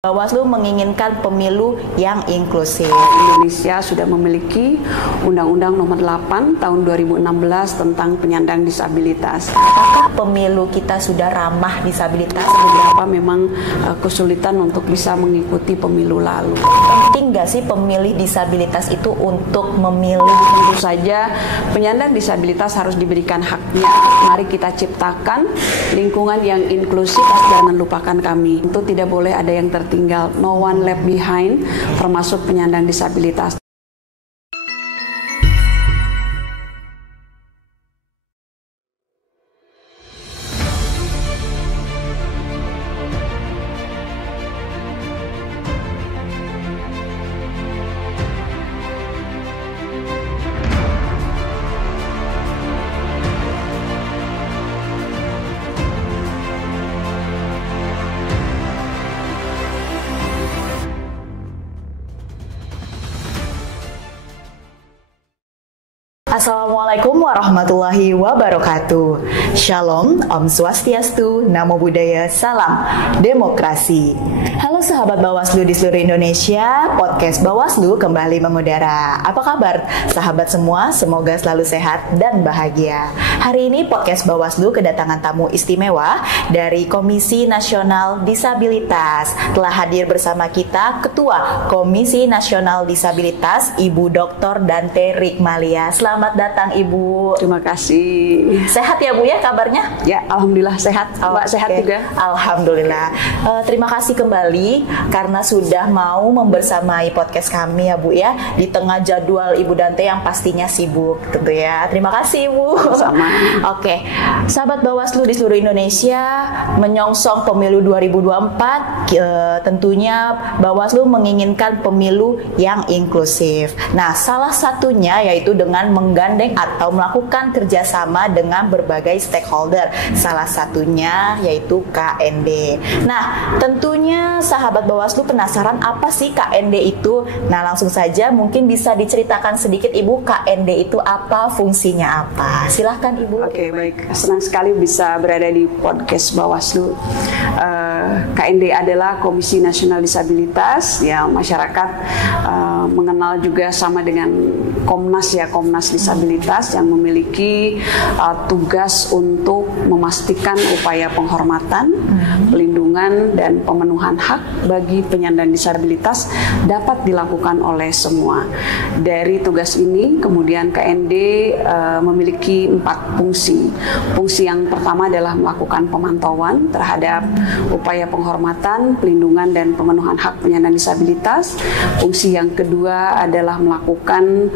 Bawaslu menginginkan pemilu yang inklusif. Indonesia sudah memiliki Undang-Undang Nomor 8 Tahun 2016 tentang penyandang disabilitas. Apakah pemilu kita sudah ramah disabilitas? Beberapa memang kesulitan untuk bisa mengikuti pemilu lalu. Penting nggak sih pemilih disabilitas itu untuk memilih? Tentu saja penyandang disabilitas harus diberikan haknya. Mari kita ciptakan lingkungan yang inklusif. Jangan lupakan kami. Itu tidak boleh ada yang tertinggal. No one left behind, termasuk penyandang disabilitas. Assalamualaikum warahmatullahi wabarakatuh. Shalom, Om Swastiastu, Namo Buddhaya, Salam Demokrasi. Halo sahabat Bawaslu di seluruh Indonesia, podcast Bawaslu kembali mengudara. Apa kabar sahabat semua? Semoga selalu sehat dan bahagia. Hari ini podcast Bawaslu kedatangan tamu istimewa dari Komisi Nasional Disabilitas. Telah hadir bersama kita Ketua Komisi Nasional Disabilitas, Ibu Dr. Dante Rikmalia. Selamat datang Ibu. Terima kasih. Sehat ya Bu ya kabarnya? Ya, alhamdulillah sehat. Mbak sehat juga? Alhamdulillah. Terima kasih kembali karena sudah mau membersamai podcast kami ya Bu ya, di tengah jadwal Ibu Dante yang pastinya sibuk tentu ya. Terima kasih Ibu. Sama. Oke, sahabat Bawaslu di seluruh Indonesia menyongsong pemilu 2024, tentunya Bawaslu menginginkan pemilu yang inklusif. Nah, salah satunya yaitu dengan menggandeng atau melakukan kerjasama dengan berbagai stakeholder. Salah satunya yaitu KND. Nah, tentunya sahabat Bawaslu penasaran apa sih KND itu? Nah, langsung saja mungkin bisa diceritakan sedikit Ibu, KND itu apa, fungsinya apa? Silahkan Ibu. Oke, baik. Senang sekali bisa berada di podcast Bawaslu. KND adalah Komisi Nasional Disabilitas yang masyarakat mengenal juga sama dengan Komnas ya, Komnas Disabilitas yang memiliki tugas untuk memastikan upaya penghormatan, pelindungan dan pemenuhan hak bagi penyandang disabilitas dapat dilakukan oleh semua. Dari tugas ini kemudian KND memiliki 4 fungsi. Fungsi yang pertama adalah melakukan pemantauan terhadap upaya penghormatan, pelindungan dan pemenuhan hak penyandang disabilitas. Fungsi yang kedua adalah melakukan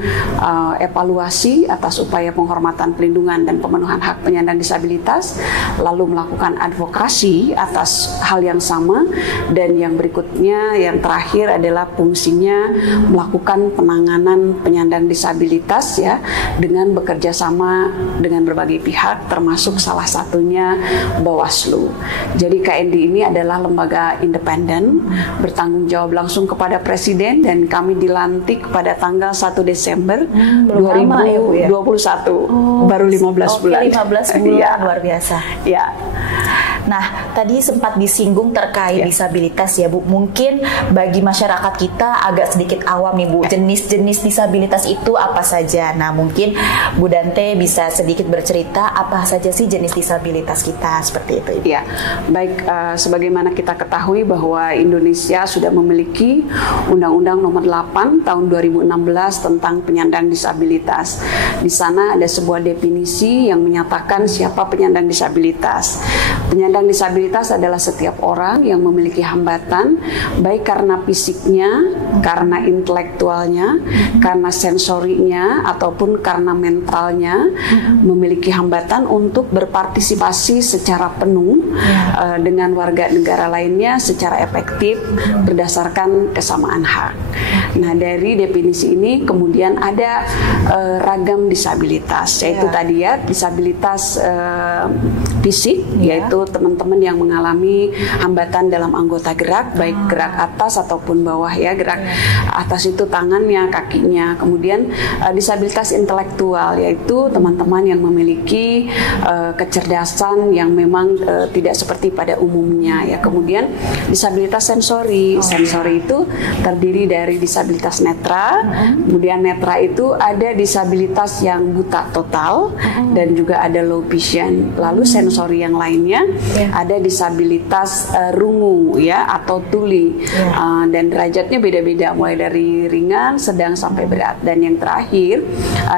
evaluasi atas upaya penghormatan, pelindungan dan pemenuhan hak penyandang disabilitas, lalu melakukan advokasi atas hal yang sama, dan yang berikutnya yang terakhir adalah fungsinya melakukan penanganan penyandang disabilitas ya, dengan bekerja sama dengan berbagai pihak termasuk salah satunya Bawaslu. Jadi KND ini adalah lembaga independen bertanggung jawab langsung kepada Presiden dan kami dilantik pada tanggal 1 Desember 2021. Baru 15 bulan. 15 bulan ya. Luar biasa. Ya. Nah, tadi sempat disinggung terkait disabilitas ya Bu. Mungkin bagi masyarakat kita agak sedikit awam nih Bu. Jenis-jenis disabilitas itu apa saja? Nah, mungkin Bu Dante bisa sedikit bercerita apa saja sih jenis disabilitas kita seperti itu. Ibu. Ya, baik. Sebagaimana kita ketahui bahwa Indonesia sudah memiliki Undang-Undang Nomor 8 Tahun 2016 tentang penyandang disabilitas. Di sana ada sebuah definisi yang menyatakan siapa penyandang disabilitas. Penyandang disabilitas adalah setiap orang yang memiliki hambatan baik karena fisiknya, karena intelektualnya, karena sensorinya ataupun karena mentalnya, memiliki hambatan untuk berpartisipasi secara penuh dengan warga negara lainnya secara efektif berdasarkan kesamaan hak. Nah, dari definisi ini kemudian ada ragam disabilitas, yaitu tadi ya disabilitas fisik, yaitu teman-teman yang mengalami hambatan dalam anggota gerak, baik gerak atas ataupun bawah ya. Gerak atas itu tangannya, kakinya. Kemudian disabilitas intelektual, yaitu teman-teman yang memiliki kecerdasan yang memang tidak seperti pada umumnya ya. Kemudian disabilitas sensori. Sensori itu terdiri dari disabilitas netra. Kemudian netra itu ada disabilitas yang buta total dan juga ada low vision. Lalu sensori yang lainnya ada disabilitas rungu ya atau tuli. Dan derajatnya beda-beda mulai dari ringan, sedang sampai berat. Dan yang terakhir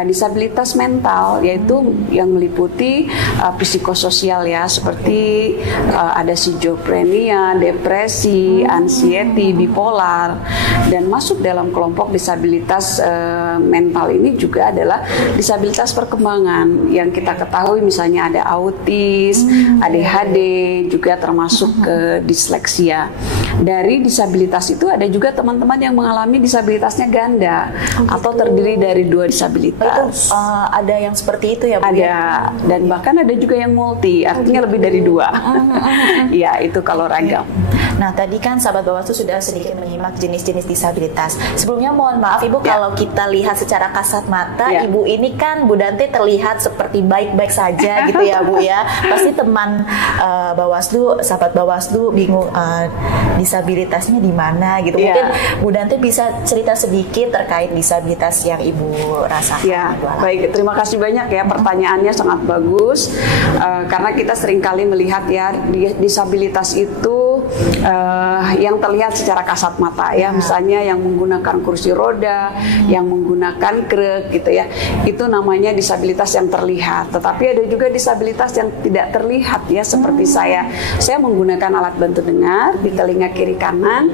disabilitas mental, yaitu yang meliputi psikososial ya, seperti ada schizophrenia, depresi, anxiety, bipolar. Dan masuk dalam kelompok disabilitas mental ini juga adalah disabilitas perkembangan yang kita ketahui, misalnya ada autis, ADHD, juga termasuk disleksia. Dari disabilitas itu ada juga teman-teman yang mengalami disabilitasnya ganda atau terdiri dari 2 disabilitas. Itu ada yang seperti itu ya Bu? Ada, dan bahkan ada juga yang multi, artinya lebih dari 2. Ya, itu kalau ragam. Nah, tadi kan sahabat Bawaslu sudah sedikit menyimak jenis-jenis disabilitas. Sebelumnya mohon maaf Ibu, kalau kita lihat secara kasat mata, Ibu ini kan Bu Dante terlihat seperti baik-baik saja gitu ya Bu ya. Pasti teman Bawaslu, sahabat Bawaslu bingung disabilitasnya di mana gitu. Mungkin Bu Dante bisa cerita sedikit terkait disabilitas yang Ibu rasakan. Ya, baik. Terima kasih banyak ya, pertanyaannya sangat bagus. Karena kita seringkali melihat ya disabilitas itu yang terlihat secara kasat mata ya, misalnya yang menggunakan kursi roda, yang menggunakan krek gitu ya, itu namanya disabilitas yang terlihat. Tetapi ada juga disabilitas yang tidak terlihat ya, seperti saya menggunakan alat bantu dengar di telinga kiri kanan,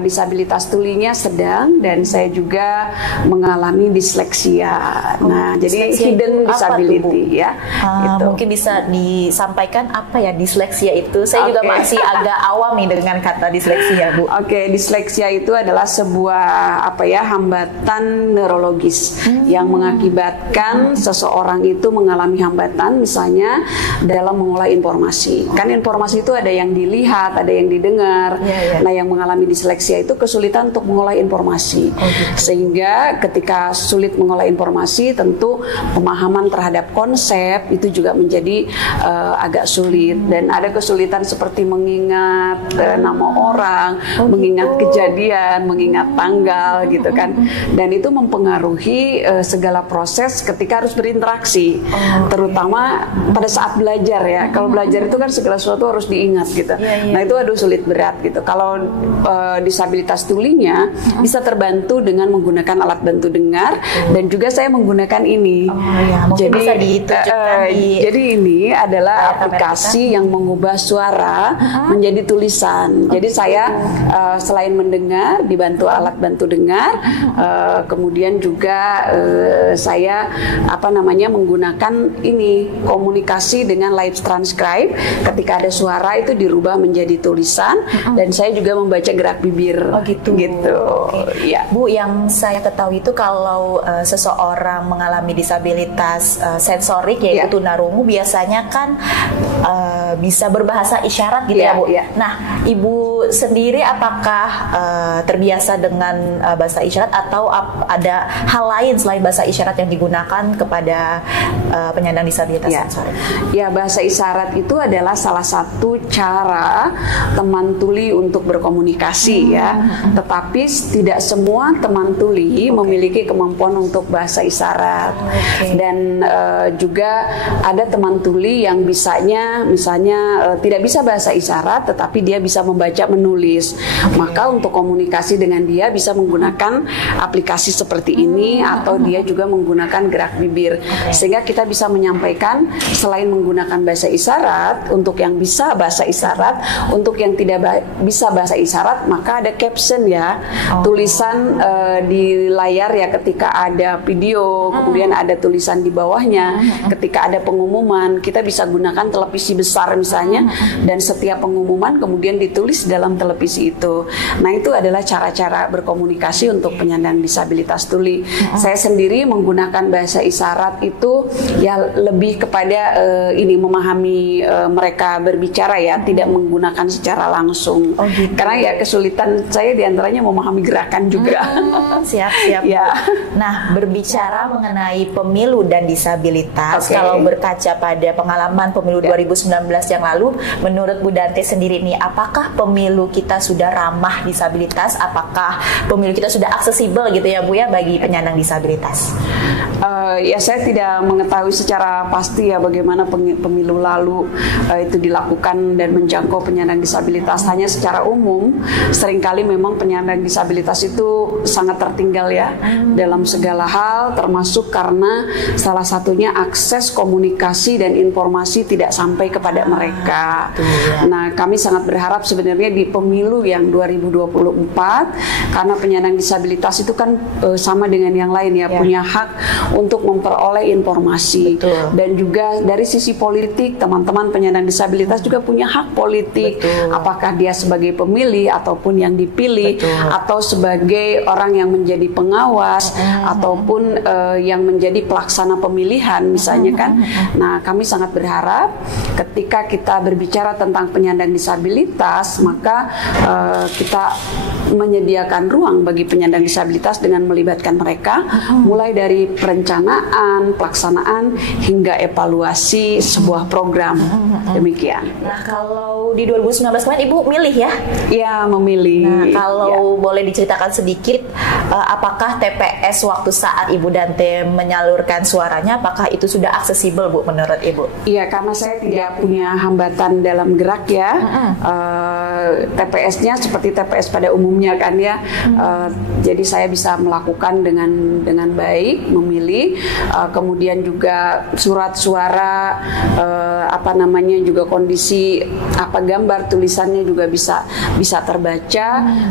disabilitas tulinya sedang, dan saya juga mengalami disleksia. Nah, jadi hidden disability ya. Gitu. Mungkin bisa disampaikan apa ya disleksia itu? Saya juga masih agak awam nih dengan kata disleksia, Bu. Disleksia itu adalah sebuah hambatan neurologis yang mengakibatkan seseorang itu mengalami hambatan, misalnya dalam mengolah informasi. Kan informasi itu ada yang dilihat, ada yang didengar. Nah, yang mengalami disleksia itu kesulitan untuk mengolah informasi. Sehingga ketika sulit mengolah informasi, tentu pemahaman terhadap konsep itu juga menjadi agak sulit, dan ada kesulitan seperti mengingat nama orang, mengingat kejadian, mengingat tanggal gitu kan. Dan itu mempengaruhi segala proses ketika harus berinteraksi, terutama pada saat belajar ya. Kalau belajar itu kan segala sesuatu harus diingat gitu. Nah, itu sulit berat gitu. Kalau disabilitas tulinya bisa terbantu dengan menggunakan alat bantu dengar, dan juga saya menggunakan ini. Jadi bisa ditunjukkan jadi ini adalah aplikasi yang mengubah suara menjadi tulisan. Jadi saya selain mendengar, dibantu alat bantu dengar, kemudian juga saya menggunakan ini komunikasi dengan live transcribe. Ketika ada suara itu dirubah menjadi tulisan, dan saya juga membaca gerak bibir. Gitu. Ya. Bu, yang saya ketahui itu kalau seseorang mengalami disabilitas sensorik yaitu tunarungu, biasanya kan bisa berbahasa isyarat gitu ya Bu. Nah, Ibu sendiri apakah terbiasa dengan bahasa isyarat, atau ada hal lain selain bahasa isyarat yang digunakan kepada penyandang disabilitas sensorik? Ya, bahasa isyarat itu adalah salah satu cara teman tuli untuk berkomunikasi ya. Tetapi tidak semua teman tuli memiliki kemampuan untuk bahasa isyarat. Dan juga ada teman tuli yang misalnya tidak bisa bahasa isyarat, tetapi dia bisa membaca menulis. Maka untuk komunikasi dengan dia bisa menggunakan aplikasi seperti ini, atau dia juga menggunakan gerak bibir. Sehingga kita bisa menyampaikan selain menggunakan bahasa isyarat, untuk yang bisa bahasa isyarat, untuk yang tidak bisa bahasa isyarat, maka ada caption ya, tulisan di layar ya ketika ada video, kemudian ada tulisan di bawahnya. Ketika ada pengumuman, kita bisa gunakan televisi besar misalnya, dan setiap pengumuman kemudian ditulis dalam televisi itu. Nah, itu adalah cara-cara berkomunikasi untuk penyandang disabilitas tuli. Saya sendiri menggunakan bahasa isyarat itu ya lebih kepada ini memahami mereka berbicara ya, tidak menggunakan secara langsung. Gitu. Karena ya kesulitan saya diantaranya memahami gerakan juga. Siap-siap. Ya. Nah, berbicara mengenai pemilu dan disabilitas, kalau berkaca pada pengalaman pemilu 2019 yang lalu, menurut Bu Dante sendiri nih, apakah pemilu kita sudah ramah disabilitas? Apakah pemilu kita sudah aksesibel gitu ya Bu ya bagi penyandang disabilitas? Ya, saya tidak mengetahui secara pasti ya bagaimana pemilu lalu itu dilakukan dan menjangkau penyandang disabilitas. Hanya secara umum, seringkali memang penyandang disabilitas itu sangat tertinggal ya dalam segala hal, termasuk karena salah satunya akses komunikasi dan informasi tidak sampai kepada mereka. Nah, kami sangat berharap sebenarnya di pemilu yang 2024, karena penyandang disabilitas itu kan sama dengan yang lain ya, punya hak untuk memperoleh informasi. Dan juga dari sisi politik, teman-teman penyandang disabilitas juga punya hak politik. Apakah dia sebagai pemilih ataupun yang dipilih, atau sebagai orang yang menjadi pengawas, ataupun yang menjadi pelaksana pemilihan misalnya kan. Nah, kami sangat berharap ketika kita berbicara tentang penyandang disabilitas, maka kita menyediakan ruang bagi penyandang disabilitas dengan melibatkan mereka, mulai dari perencanaan, pelaksanaan, hingga evaluasi sebuah program. Demikian. Nah, kalau di 2019 kemarin Ibu milih ya? Ya, memilih. Nah, kalau boleh diceritakan sedikit, apakah TPS waktu saat Ibu Dante menyalurkan suaranya, apakah itu sudah aksesibel Bu menurut Ibu? Iya, karena saya tidak punya hambatan dalam gerak ya. TPS-nya seperti TPS pada umumnya kan ya. Jadi saya bisa melakukan dengan baik, memilih. Kemudian juga surat suara, juga kondisi gambar tulisannya juga bisa terbaca.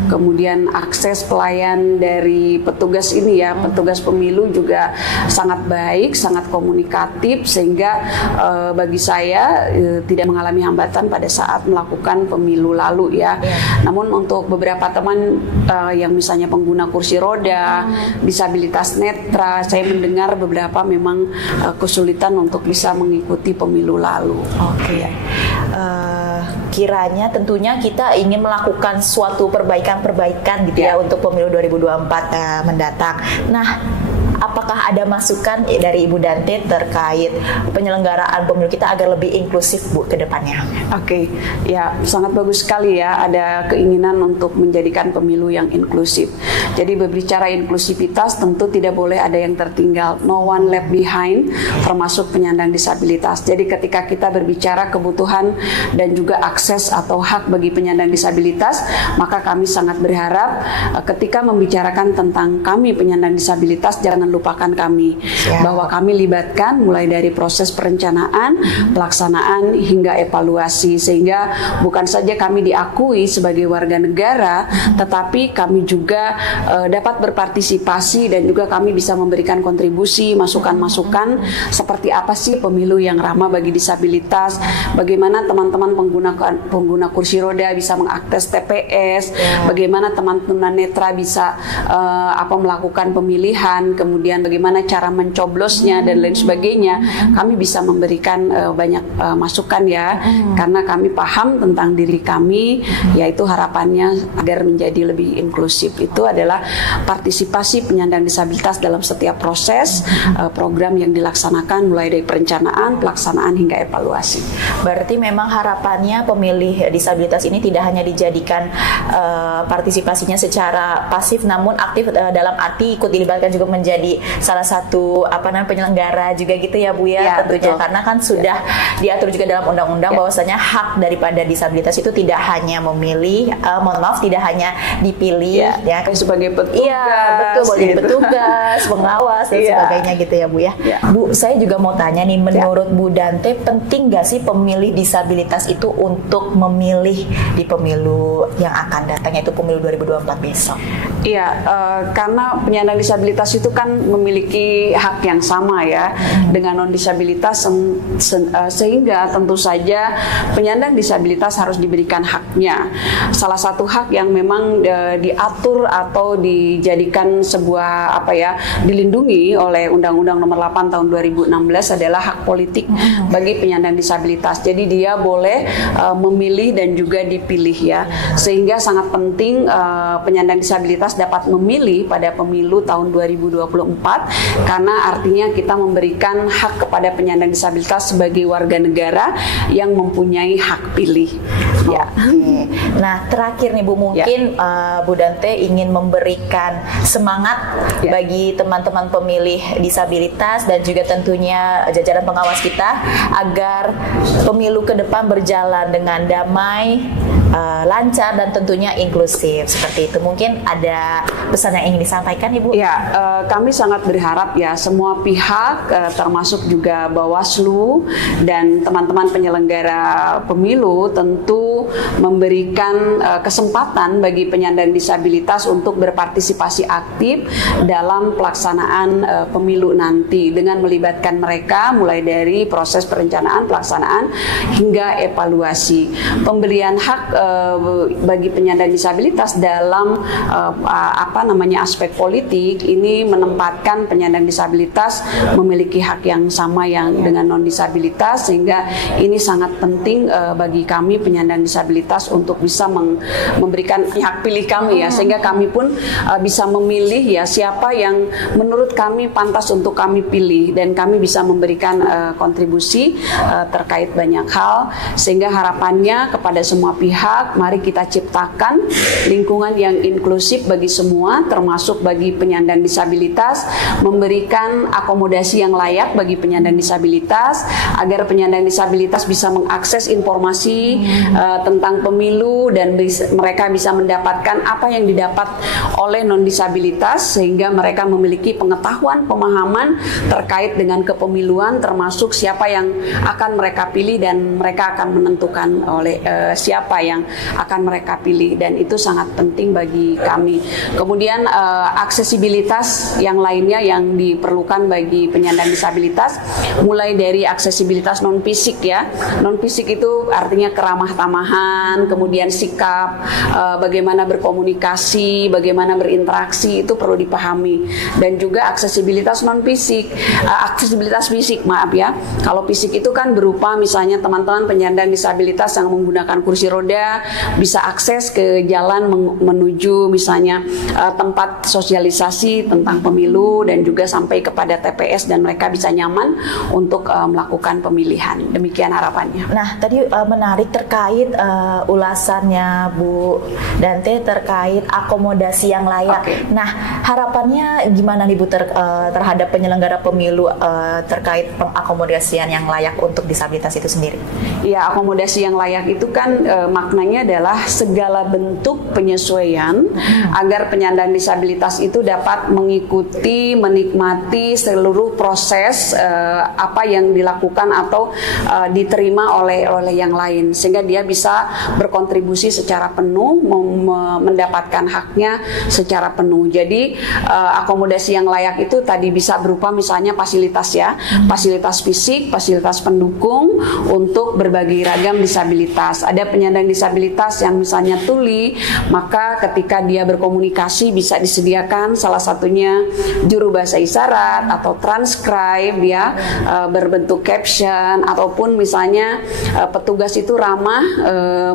Kemudian akses pelayan dari petugas ini ya, petugas pemilu juga sangat baik, sangat komunikatif, sehingga bagi saya tidak mengalami hambatan pada saat melakukan pemilu lalu ya. Namun untuk beberapa teman yang misalnya pengguna kursi roda, disabilitas netra, saya mendengar beberapa memang kesulitan untuk bisa mengikuti pemilu lalu. Kiranya tentunya kita ingin melakukan suatu perbaikan gitu ya untuk pemilu 2024 mendatang. Nah, apakah ada masukan dari Ibu Dante terkait penyelenggaraan pemilu kita agar lebih inklusif Bu ke depannya? Ya sangat bagus sekali ya ada keinginan untuk menjadikan pemilu yang inklusif. Jadi berbicara inklusivitas tentu tidak boleh ada yang tertinggal, no one left behind, termasuk penyandang disabilitas. Jadi ketika kita berbicara kebutuhan dan juga akses atau hak bagi penyandang disabilitas, maka kami sangat berharap ketika membicarakan tentang kami penyandang disabilitas, jangan lupakan kami, bahwa kami libatkan mulai dari proses perencanaan, pelaksanaan hingga evaluasi, sehingga bukan saja kami diakui sebagai warga negara, tetapi kami juga dapat berpartisipasi dan juga kami bisa memberikan kontribusi, masukan-masukan seperti apa sih pemilu yang ramah bagi disabilitas, bagaimana teman-teman pengguna kursi roda bisa mengakses TPS, bagaimana teman-teman netra bisa melakukan pemilihan, kemudian bagaimana cara mencoblosnya dan lain sebagainya. Kami bisa memberikan banyak masukan ya, karena kami paham tentang diri kami, yaitu harapannya agar menjadi lebih inklusif. Itu adalah partisipasi penyandang disabilitas dalam setiap proses program yang dilaksanakan mulai dari perencanaan, pelaksanaan hingga evaluasi. Berarti memang harapannya pemilih disabilitas ini tidak hanya dijadikan partisipasinya secara pasif, namun aktif dalam arti ikut dilibatkan juga menjadi salah satu penyelenggara juga gitu ya Bu ya, tentunya betul. Karena kan sudah diatur juga dalam undang-undang bahwasanya hak daripada disabilitas itu tidak hanya memilih, tidak hanya dipilih ya sebagai petugas, boleh jadi petugas, pengawas dan sebagainya gitu ya Bu ya. Bu, saya juga mau tanya nih, menurut Bu Dante penting gak sih pemilih disabilitas itu untuk memilih di pemilu yang akan datang, yaitu pemilu 2024 besok? Karena penyandang disabilitas itu kan memiliki hak yang sama ya dengan non disabilitas, sehingga tentu saja penyandang disabilitas harus diberikan haknya. Salah satu hak yang memang diatur atau dijadikan sebuah dilindungi oleh Undang-Undang Nomor 8 Tahun 2016 adalah hak politik bagi penyandang disabilitas. Jadi dia boleh memilih dan juga dipilih ya. Sehingga sangat penting penyandang disabilitas dapat memilih pada pemilu tahun 2024, karena artinya kita memberikan hak kepada penyandang disabilitas sebagai warga negara yang mempunyai hak pilih. Ya. Oke. Nah, terakhir nih Bu, mungkin Bu Dante ingin memberikan semangat bagi teman-teman pemilih disabilitas dan juga tentunya jajaran pengawas kita agar pemilu ke depan berjalan dengan damai, lancar dan tentunya inklusif seperti itu. Mungkin ada pesan yang ingin disampaikan Ibu? Ya, kami sangat berharap ya semua pihak termasuk juga Bawaslu dan teman-teman penyelenggara pemilu tentu memberikan kesempatan bagi penyandang disabilitas untuk berpartisipasi aktif dalam pelaksanaan pemilu nanti dengan melibatkan mereka mulai dari proses perencanaan, pelaksanaan hingga evaluasi. Pemberian hak bagi penyandang disabilitas dalam aspek politik ini menempatkan penyandang disabilitas memiliki hak yang sama yang dengan non disabilitas, sehingga ini sangat penting bagi kami penyandang disabilitas untuk bisa memberikan hak pilih kami ya, sehingga kami pun bisa memilih ya siapa yang menurut kami pantas untuk kami pilih, dan kami bisa memberikan kontribusi terkait banyak hal, sehingga harapannya kepada semua pihak, mari kita ciptakan lingkungan yang inklusif bagi semua, termasuk bagi penyandang disabilitas, memberikan akomodasi yang layak bagi penyandang disabilitas, agar penyandang disabilitas bisa mengakses informasi tentang pemilu dan mereka bisa mendapatkan apa yang didapat oleh non disabilitas, sehingga mereka memiliki pengetahuan, pemahaman terkait dengan kepemiluan, termasuk siapa yang akan mereka pilih dan mereka akan menentukan oleh siapa yang akan mereka pilih, dan itu sangat penting bagi kami. Kemudian aksesibilitas yang lainnya yang diperlukan bagi penyandang disabilitas, mulai dari aksesibilitas non fisik ya. Non fisik itu artinya keramah tamahan, kemudian sikap, bagaimana berkomunikasi, bagaimana berinteraksi, itu perlu dipahami. Dan juga aksesibilitas non fisik, aksesibilitas fisik maaf ya. Kalau fisik itu kan berupa misalnya teman-teman penyandang disabilitas yang menggunakan kursi roda bisa akses ke jalan menuju misalnya tempat sosialisasi tentang pemilu dan juga sampai kepada TPS, dan mereka bisa nyaman untuk melakukan pemilihan. Demikian harapannya. Nah, tadi menarik terkait ulasannya Bu Dante terkait akomodasi yang layak. Okay. Nah, harapannya gimana nih Bu terhadap penyelenggara pemilu terkait pengakomodasian yang layak untuk disabilitas itu sendiri? Ya, akomodasi yang layak itu kan maknanya adalah segala bentuk penyesuaian agar penyandang disabilitas itu dapat mengikuti, menikmati seluruh proses apa yang dilakukan atau diterima oleh yang lain, sehingga dia bisa berkontribusi secara penuh, mendapatkan haknya secara penuh. Jadi akomodasi yang layak itu tadi bisa berupa misalnya fasilitas ya, fasilitas fisik, fasilitas pendukung untuk berbagai ragam disabilitas. Ada penyandang disabilitas yang misalnya tuli, maka ketika dia berkomunikasi bisa disediakan salah satunya juru bahasa isyarat atau transcribe ya, berbentuk caption, ataupun misalnya petugas itu ramah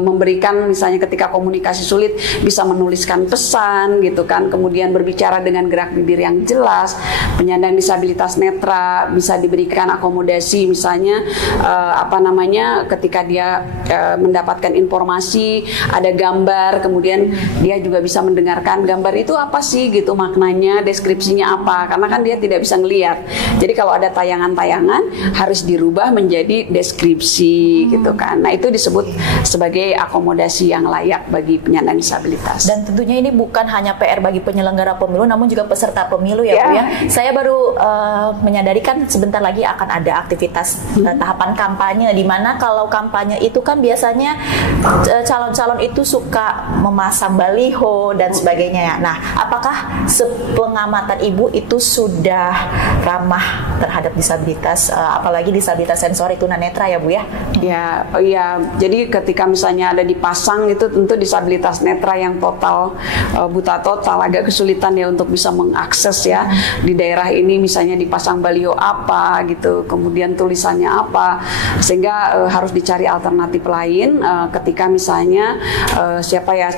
memberikan misalnya ketika komunikasi sulit bisa menuliskan pesan gitu kan, kemudian berbicara dengan gerak bibir yang jelas. Penyandang disabilitas netra bisa diberikan akomodasi misalnya ketika dia mendapatkan informasi ada gambar, kemudian dia juga bisa mendengarkan gambar itu apa sih gitu maknanya, deskripsinya apa, karena kan dia tidak bisa ngelihat. Jadi kalau ada tayangan-tayangan harus dirubah menjadi deskripsi gitu kan. Nah, itu disebut sebagai akomodasi yang layak bagi penyandang disabilitas. Dan tentunya ini bukan hanya PR bagi penyelenggara pemilu, namun juga peserta pemilu ya Bu ya. Saya baru menyadari kan sebentar lagi akan ada aktivitas tahapan kampanye, di mana kalau kampanye itu kan biasanya calon-calon itu suka memasang baliho dan sebagainya ya. Nah, apakah sepengamatan Ibu itu sudah ramah terhadap disabilitas, apalagi disabilitas sensori tunanetra ya Bu ya? Ya, jadi ketika misalnya ada dipasang itu tentu disabilitas netra yang total buta total agak kesulitan ya untuk bisa mengakses ya di daerah ini, misalnya dipasang baliho apa gitu, kemudian tulisannya apa, sehingga harus dicari alternatif lain ketika misalnya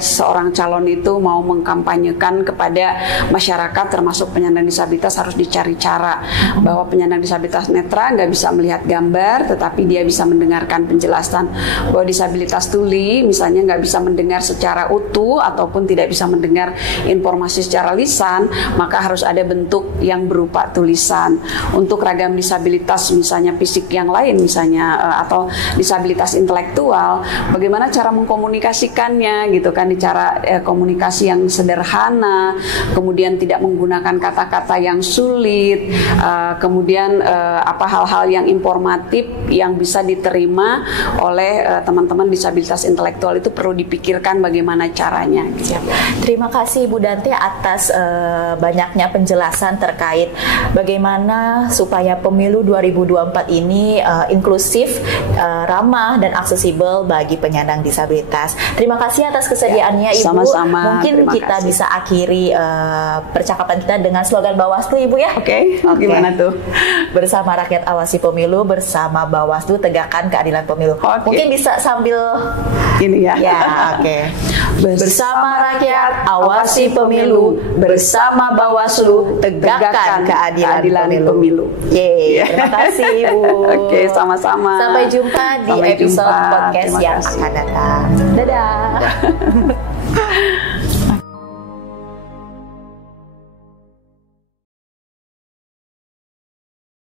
seorang calon itu mau mengkampanyekan kepada masyarakat termasuk penyandang disabilitas, harus dicari cara bahwa penyandang disabilitas netra nggak bisa melihat gambar tetapi dia bisa mendengarkan penjelasan, bahwa disabilitas tuli misalnya nggak bisa mendengar secara utuh ataupun tidak bisa mendengar informasi secara lisan, maka harus ada bentuk yang berupa tulisan. Untuk ragam disabilitas misalnya fisik yang lain misalnya atau disabilitas intelektual, bagaimana cara mengkomunikasikannya gitu kan, di cara komunikasi yang sederhana, kemudian tidak menggunakan kata-kata yang sulit, kemudian hal-hal yang informatif yang bisa diterima oleh teman-teman disabilitas intelektual itu perlu dipikirkan bagaimana caranya. Siap. Terima kasih Bu Dante atas banyaknya penjelasan terkait bagaimana supaya pemilu 2024 ini inklusif, ramah dan aksesibel bagi penyandang disabilitas. Terima kasih atas kesediaannya Ibu. Sama-sama. Mungkin kita bisa akhiri percakapan kita dengan slogan Bawaslu Ibu ya. Oke. Gimana tuh? Bersama rakyat awasi pemilu, bersama Bawaslu tegakkan keadilan pemilu. Mungkin bisa sambil ini ya. Oke. Bersama rakyat awasi pemilu, bersama Bawaslu tegakkan keadilan pemilu. Terima kasih Ibu. Oke, sama-sama. Sampai jumpa di episode podcast yang akan datang. Dadah.